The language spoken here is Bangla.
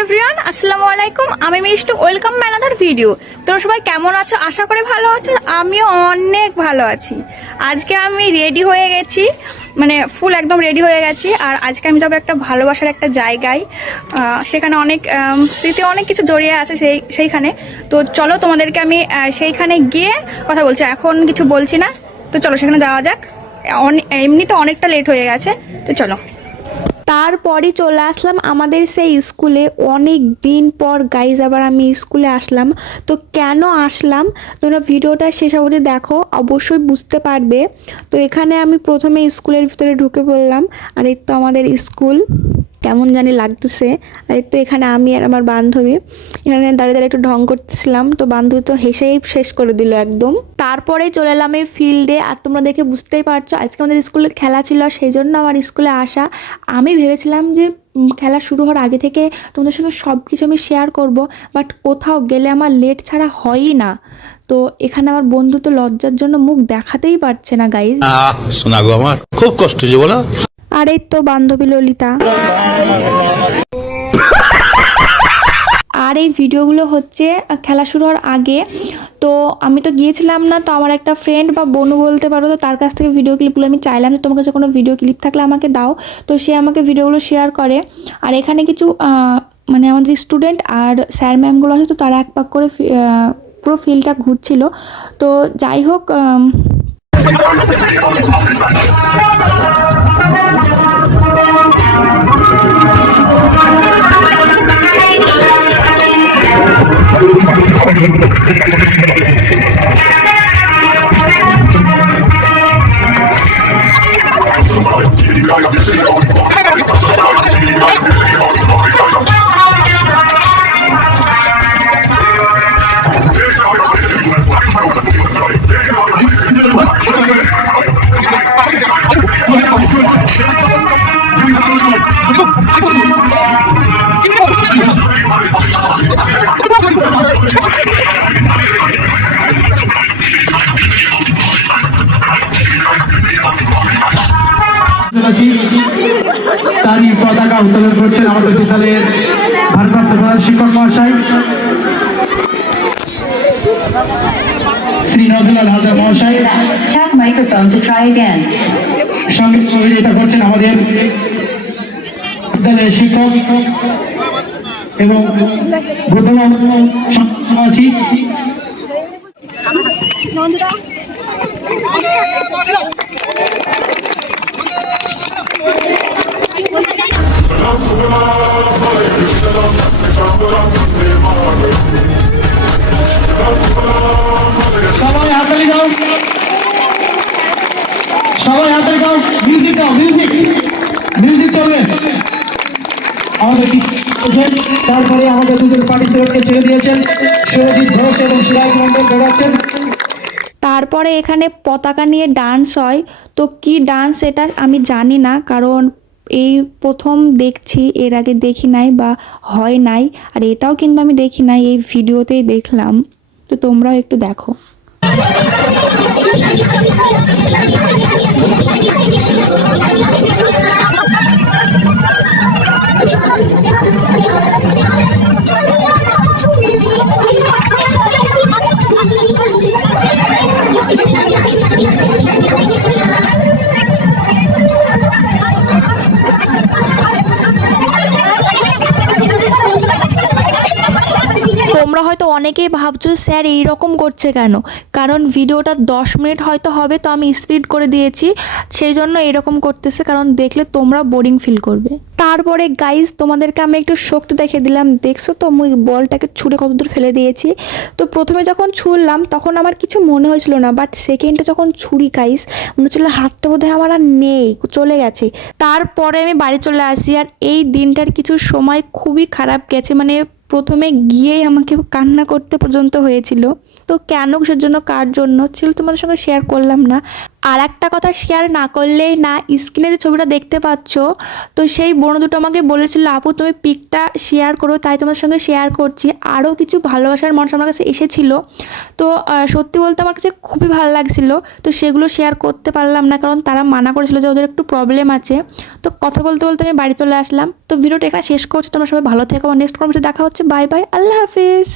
এভরিওয়ান, আসসালামু আলাইকুম। আমি Mishtu, welcome my another video. তোমরা সবাই কেমন আছো? আশা করি ভালো আছো। আর আমিও অনেক ভালো আছি। আজকে আমি রেডি হয়ে গেছি, মানে ফুল একদম রেডি হয়ে গেছি। আর আজকে আমি যাবো একটা ভালোবাসার একটা জায়গায়। সেখানে অনেক স্মৃতি, অনেক কিছু জড়িয়ে আছে সেইখানে। তো চলো, তোমাদেরকে আমি সেইখানে গিয়ে কথা বলছি। এখন কিছু বলছি না, তো চলো সেখানে যাওয়া যাক। এমনি তো অনেকটা লেট হয়ে গেছে, তো চলো। তারপরে চলে আসলাম আমাদের সেই স্কুলে। অনেক দিন পর গাইজ আবার আমি স্কুলে আসলাম। তো কেন আসলাম তোমরা ভিডিওটা শেষ অবধি দেখো, অবশ্যই বুঝতে পারবে। তো এখানে আমি প্রথমে স্কুলের ভিতরে ঢুকে পড়লাম। আর এই তো আমাদের স্কুল, কেমন জানি লাগতেছে। আর এই তো এখানে আমি আর আমার বান্ধবী এখানে দাঁড়িয়ে দাঁড়িয়ে একটু ঢং করতেছিলাম। তো বান্ধবী তো হেসেই শেষ করে দিল একদম। তারপরে চলে এলাম এই ফিল্ডে। আর তোমরা দেখে বুঝতেই পারছো আজকে আমাদের স্কুলে খেলা ছিল, সেই জন্য আমার স্কুলে আসা। আমি ভেবেছিলাম যে খেলা শুরু হওয়ার আগে থেকে তোমাদের সঙ্গে সব কিছু আমি শেয়ার করব, বাট কোথাও গেলে আমার লেট ছাড়া হয়ই না। তো এখানে আমার বন্ধু তো লজ্জার জন্য মুখ দেখাতেই পারছে না গাইজ। শোনা গো, আমার খুব কষ্ট যে বলো। আর এই তো বান্ধবী ললিতা। আর এই ভিডিওগুলো হচ্ছে খেলা শুরু হওয়ার আগে। তো আমি তো গিয়েছিলাম না, তো আমার একটা ফ্রেন্ড বা বোনও বলতে পারো, তো তার কাছ থেকে ভিডিও ক্লিপগুলো আমি চাইলাম যে তোমার কাছে কোনো ভিডিও ক্লিপ থাকলে আমাকে দাও। তো সে আমাকে ভিডিওগুলো শেয়ার করে। আর এখানে কিছু মানে আমাদের স্টুডেন্ট আর স্যার ম্যামগুলো আছে, তো তারা এক পাক করে পুরো ফিল্ডটা ঘুরছিল। তো যাই হোক, তারই পতাকা উত্তোলন করছেন আমাদের বিদ্যালয়ের ভারপ্রাপ্ত প্রধান শিক্ষক মহাশয় শ্রী নজরুল হালদার মহাশয়। সঙ্গীত সহযোগিতা করছেন আমাদের বিদ্যালয়ের শিক্ষক এবং প্রথম আছি সবাই হাততালি দাও, সবাই হাততালি দাও, মিউজিক দাও, মিউজিক চলবে আমাদের। তারপরে আমাদের দুজন পার্টিসিপেন্টকে ছেড়ে দিয়েছেন, সুরজিৎ ঘোষ এবং সিরাজ মন্ডল দৌড়াচ্ছেন। তারপরে এখানে পতাকা নিয়ে ডান্স হয়। তো কি ডান্স এটা আমি জানি না, কারণ এই প্রথম দেখছি, এর আগে দেখি নাই বা হয় নাই। আর এটাও কিন্তু আমি দেখি নাই, এই ভিডিওতেই দেখলাম। তো তোমরাও একটু দেখো। তোমরা হয়তো অনেকেই ভাবছো স্যার এইরকম করছে কেন, কারণ ভিডিওটা 10 মিনিট হয়তো হবে, তো আমি স্পিড করে দিয়েছি, সেই জন্য এরকম করতেছে, কারণ দেখলে তোমরা বোরিং ফিল করবে। তারপরে গাইজ তোমাদেরকে আমি একটু শক্তি দেখে দিলাম। দেখছো তো আমি বলটাকে ছুঁড়ে কতদূর ফেলে দিয়েছি। তো প্রথমে যখন ছুঁড়লাম তখন আমার কিছু মনে হয়েছিল না, বাট সেকেন্ডে যখন ছুরি গাইজ মনে হচ্ছিল হাতটা বোধহয় আমার আর নেই, চলে গেছে। তারপরে আমি বাড়ি চলে আসি। আর এই দিনটার কিছু সময় খুবই খারাপ গেছে, মানে প্রথমে গিয়েই আমাকে কান্না করতে পর্যন্ত হয়েছিল। তো তো কেন, কিসের জন্য, কার জন্য ছিল তোমাদের সঙ্গে শেয়ার করলাম না। আর একটা কথা শেয়ার না করলেই না, স্ক্রিনে যে ছবিটা দেখতে পাচ্ছ, তো সেই বোন দুটো আমাকে বলেছিল আপু তুমি পিকটা শেয়ার করো, তাই তোমার সঙ্গে শেয়ার করছি। আরও কিছু ভালোবাসার মানুষ আমার কাছে এসেছিলো, তো সত্যি বলতে আমার কাছে খুবই ভালো লাগছিলো। তো সেগুলো শেয়ার করতে পারলাম না, কারণ তারা মানা করেছিল যে ওদের একটু প্রবলেম আছে। তো কথা বলতে বলতে আমি বাড়ি চলে আসলাম। তো ভিডিওটা এখানে শেষ করছি, তোমরা সবাই ভালো থেকো, নেক্সট কোনো দেখা হচ্ছে। বাই বাই, আল্লাহ হাফিজ।